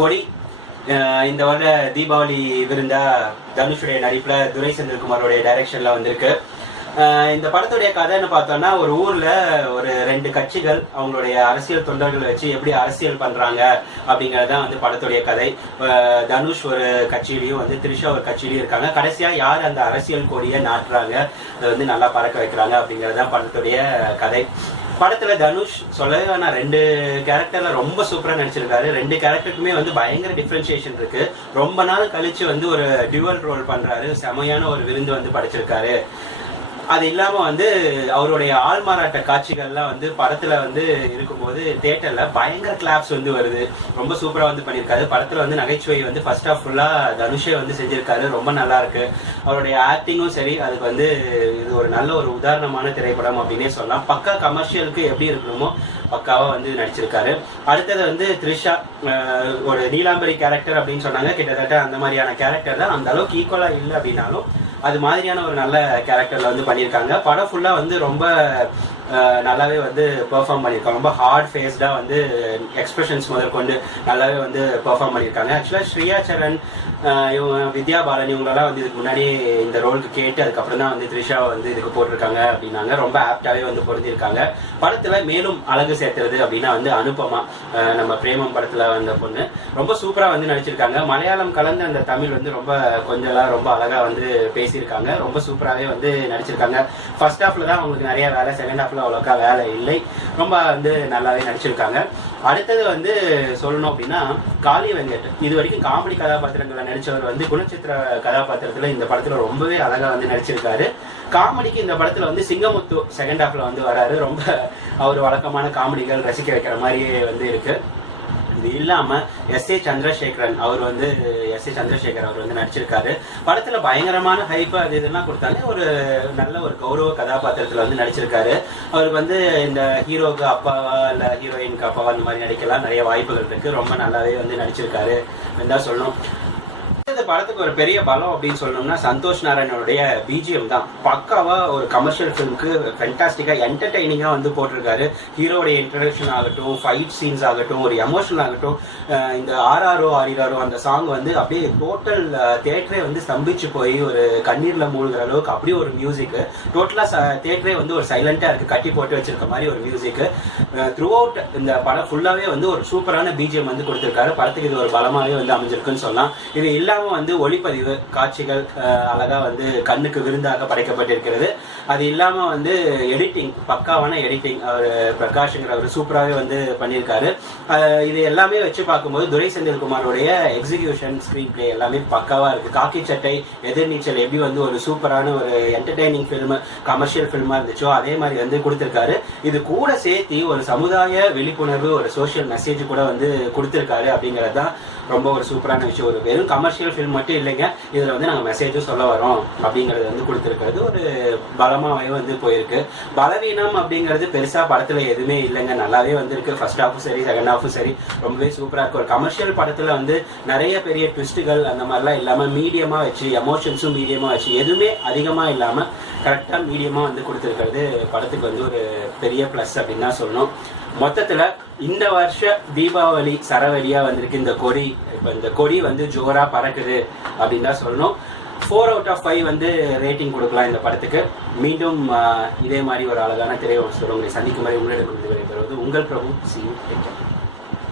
கொடி. அஹ் இந்த வர தீபாவளி விருந்தா தனுஷுடைய நடிப்புல துரை செந்தில்குமாரோடைய டைரக்ஷன்ல வந்திருக்கு. இந்த படத்துடைய கதைன்னு பார்த்தோம்னா ஒரு ஊர்ல ஒரு ரெண்டு கட்சிகள் அவங்களுடைய அரசியல் தொண்டர்களை வச்சு எப்படி அரசியல் பண்றாங்க அப்படிங்கறதான் வந்து படத்துடைய கதை. தனுஷ் ஒரு கட்சியிலயும் வந்து த்ரிஷா ஒரு கட்சியிலயும் இருக்காங்க. கடைசியா யார் அந்த அரசியல் கொடியை நாட்டுறாங்க அதை வந்து நல்லா பறக்க வைக்கிறாங்க அப்படிங்கறது தான் படத்துடைய கதை. படத்துல தனுஷ் சொல்லவே வேணாம் ரெண்டு கேரக்டர்ல ரொம்ப சூப்பரா நடிச்சிருக்காரு. ரெண்டு கேரக்டருக்குமே வந்து பயங்கர டிஃபரன்சியேஷன் இருக்கு. ரொம்ப நாள் கழிச்சு வந்து ஒரு டியூவல் ரோல் பண்றாரு. செமையான ஒரு விருந்து வந்து படைச்சிருக்காரு. அது இல்லாம வந்து அவருடைய ஆள்மாறாட்ட காட்சிகள்லாம் வந்து படத்துல வந்து இருக்கும்போது தியேட்டர்ல பயங்கர கிளாப்ஸ் வந்து வருது. ரொம்ப சூப்பரா வந்து பண்ணியிருக்காரு. படத்துல வந்து நகைச்சுவை வந்து ஃபர்ஸ்ட் ஆஃப் ஃபுல்லா தனுஷே வந்து செஞ்சிருக்காரு. ரொம்ப நல்லா இருக்கு. அவருடைய ஆக்டிங்கும் சரி அதுக்கு வந்து இது ஒரு நல்ல ஒரு உதாரணமான திரைப்படம் அப்படின்னே சொல்லலாம். பக்கா கமர்ஷியலுக்கு எப்படி இருக்கணுமோ பக்காவா வந்து நடிச்சிருக்காரு. அடுத்தது வந்து த்ரிஷா ஒரு நீலாம்பரி கேரக்டர் அப்படின்னு சொன்னாங்க. கிட்டத்தட்ட அந்த மாதிரியான கேரக்டர் தான். அந்த அளவுக்கு ஈக்குவலா இல்லை அப்படின்னாலும் அது மாதிரியான ஒரு நல்ல கேரக்டர்ல வந்து பண்ணியிருக்காங்க. படம் ஃபுல்லா வந்து ரொம்ப நல்லாவே வந்து பெர்ஃபார்ம் பண்ணியிருக்காங்க. ரொம்ப ஹார்ட் ஃபேஸ்டாக வந்து எக்ஸ்பிரஷன்ஸ் முதற்கொண்டு நல்லாவே வந்து பெர்ஃபார்ம் பண்ணியிருக்காங்க. ஆக்சுவலாக ஸ்ரீயா சரண் இவங்க வித்யா பாலன் இவங்களெல்லாம் வந்து இதுக்கு முன்னாடி இந்த ரோலுக்கு கேட்டு அதுக்கப்புறம் தான் வந்து த்ரிஷாவை வந்து இதுக்கு போட்டிருக்காங்க அப்படின்னாங்க. ரொம்ப ஆப்டாகவே வந்து பொருந்திருக்காங்க படத்தில் மேலும் அழகு சேர்த்துறது அப்படின்னா வந்து அனுபமா நம்ம பிரேமம் படத்தில் வந்த பொண்ணு. ரொம்ப சூப்பராக வந்து நடிச்சிருக்காங்க. மலையாளம் கலந்து அந்த தமிழ் வந்து ரொம்ப கொஞ்சம்லாம் ரொம்ப அழகாக வந்து பேசியிருக்காங்க. ரொம்ப சூப்பராகவே வந்து நடிச்சிருக்காங்க. ஃபர்ஸ்ட் ஹாஃபில் தான் அவங்களுக்கு நிறைய வேலை செகண்ட் ஹாஃப்ல அவ்வளோக்கா வேலை இல்லை. ரொம்ப வந்து நல்லாவே நடிச்சிருக்காங்க. அடுத்தது வந்து சொல்லணும் அப்படின்னா காளி வெங்கட். இது வரைக்கும் காமெடி கதாபாத்திரங்களை நடிச்சவர் வந்து குணச்சித்திர கதாபாத்திரத்தில் இந்த படத்தில் ரொம்பவே அழகாக வந்து நடிச்சிருக்காரு. காமெடிக்கு இந்த படத்தில் வந்து சிங்கமுத்து செகண்ட் ஹாஃபில் வந்து வராரு. ரொம்ப அவர் வழக்கமான காமெடிகள் ரசிக்க வைக்கிற மாதிரியே வந்து இருக்குது இது இல்லாம எஸ் ஏ சந்திரசேகரன் அவர் வந்து எஸ் ஏ சந்திரசேகர் அவர் வந்து நடிச்சிருக்காரு. படத்துல பயங்கரமான ஹைப்பு அது இதெல்லாம் கொடுத்தாலே ஒரு நல்ல ஒரு கௌரவ கதாபாத்திரத்துல வந்து நடிச்சிருக்காரு. அவருக்கு வந்து இந்த ஹீரோக்கு அப்பாவா இல்ல ஹீரோயினுக்கு அப்பாவா அந்த மாதிரி நடிக்கலாம். நிறைய வாய்ப்புகள் இருக்கு. ரொம்ப நல்லாவே வந்து நடிச்சிருக்காரு. தான் சொல்லணும். இந்த படத்துக்கு ஒரு பெரிய பலம் அப்படின்னு சொல்லணும்னா சந்தோஷ் நாராயணனுடைய பிஜிஎம் தான். பக்காவா ஒரு கமர்ஷியல் ஃபிலிம்க்கு ஃபென்டாஸ்டிக்கா என்டர்டைனிங்கா வந்து போட்டிருக்காரு. ஹீரோடைய இன்ட்ரடக்ஷன் ஆகட்டும் ஃபைட் சீன்ஸ் ஆகட்டும் ஒரு எமோஷனல் ஆகட்டும் இந்த ஆர்ஆர்ஓ ஆரிராரோ அந்த சாங் வந்து அப்படியே டோட்டல் தேட்டரே வந்து ஸ்தம்பிச்சு போய் ஒரு கண்ணீர்ல மூழ்கிற அளவுக்கு அப்படியே ஒரு மியூசிக் டோட்டலா தேட்டரே வந்து ஒரு சைலண்டா இருக்கு. கட்டி போட்டு வச்சிருக்க மாதிரி ஒரு மியூசிக் த்ரூ அவுட் இந்த படம் ஃபுல்லாவே வந்து ஒரு சூப்பரான பிஜிஎம் வந்து கொடுத்திருக்காரு. படத்துக்கு இது ஒரு பலமாவே வந்து அமைஞ்சிருக்குன்னு சொல்லலாம். இது இல்லாம வந்து ஒளிப்பதிவு காட்சிகள் அழகாக அழகா வந்து கண்ணுக்கு விருந்தாக படைக்கப்பட்டிருக்கிறது. அது இல்லாம வந்து எடிட்டிங் பக்காவான எடிட்டிங் அவர் பிரகாஷ்ங்கிற அவர் சூப்பராகவே வந்து பண்ணியிருக்காரு. இது எல்லாமே வச்சு பார்க்கும்போது துரை செந்தில்குமாரோடைய எக்ஸிகியூஷன் ஸ்க்ரீன் பிளே எல்லாமே பக்காவா இருக்கு. காக்கி சட்டை எதிர்நீச்சல் எப்படி வந்து ஒரு சூப்பரான ஒரு என்டர்டைனிங் ஃபில்ம் கமர்ஷியல் ஃபிலிமா இருந்துச்சோ அதே மாதிரி வந்து கொடுத்திருக்காரு. இது கூட சேர்த்து ஒரு சமுதாய விழிப்புணர்வு ஒரு சோஷியல் மெசேஜ் கூட வந்து கொடுத்திருக்காரு அப்படிங்கிறது தான் ரொம்ப ஒரு சூப்பரான விஷயம். ஒரு வெறும் கமர்ஷியல் ஃபீல் மட்டும் இல்லைங்க. இதில் வந்து நாங்கள் மெசேஜும் சொல்ல வரோம். அப்படிங்கறது வந்து கொடுத்துருக்கிறது. ஒரு பலமாவே வந்து போயிருக்கு. பலவீனம் அப்படிங்கிறது பெருசா படத்தில் எதுவுமே இல்லைங்க. நல்லாவே வந்திருக்கு. ஃபர்ஸ்ட் ஹாஃபும் சரி செகண்ட் ஹாஃபும் சரி. ரொம்பவே சூப்பராக இருக்கு. ஒரு கமர்ஷியல் படத்தில் வந்து நிறைய பெரிய ட்விஸ்ட்டுகள் அந்த மாதிரிலாம் இல்லாமல் மீடியமாக வச்சு எமோஷன்ஸும் மீடியமாக வச்சு எதுவுமே அதிகமாக இல்லாமல் கரெக்டாக மீடியமாக வந்து கொடுத்துருக்கிறது. படத்துக்கு வந்து ஒரு பெரிய ப்ளஸ் அப்படின்னு தான் சொல்லணும். மொத்தத்தில் இந்த வருஷ தீபாவளி சரவெளியாக வந்திருக்கு. இந்த கொடி இப்போ இந்த கொடி வந்து ஜோராக பறக்குது அப்படின்னு தான் சொல்லணும். ஃபோர் அவுட் ஆஃப் ஃபைவ் வந்து ரேட்டிங் கொடுக்கலாம் இந்த படத்துக்கு. மீண்டும் இதே மாதிரி ஒரு அழகான திரையுடன் உங்களை சந்திக்கும் வரை உங்களிடம் விடைபெறுவது உங்கள் பிரபு சி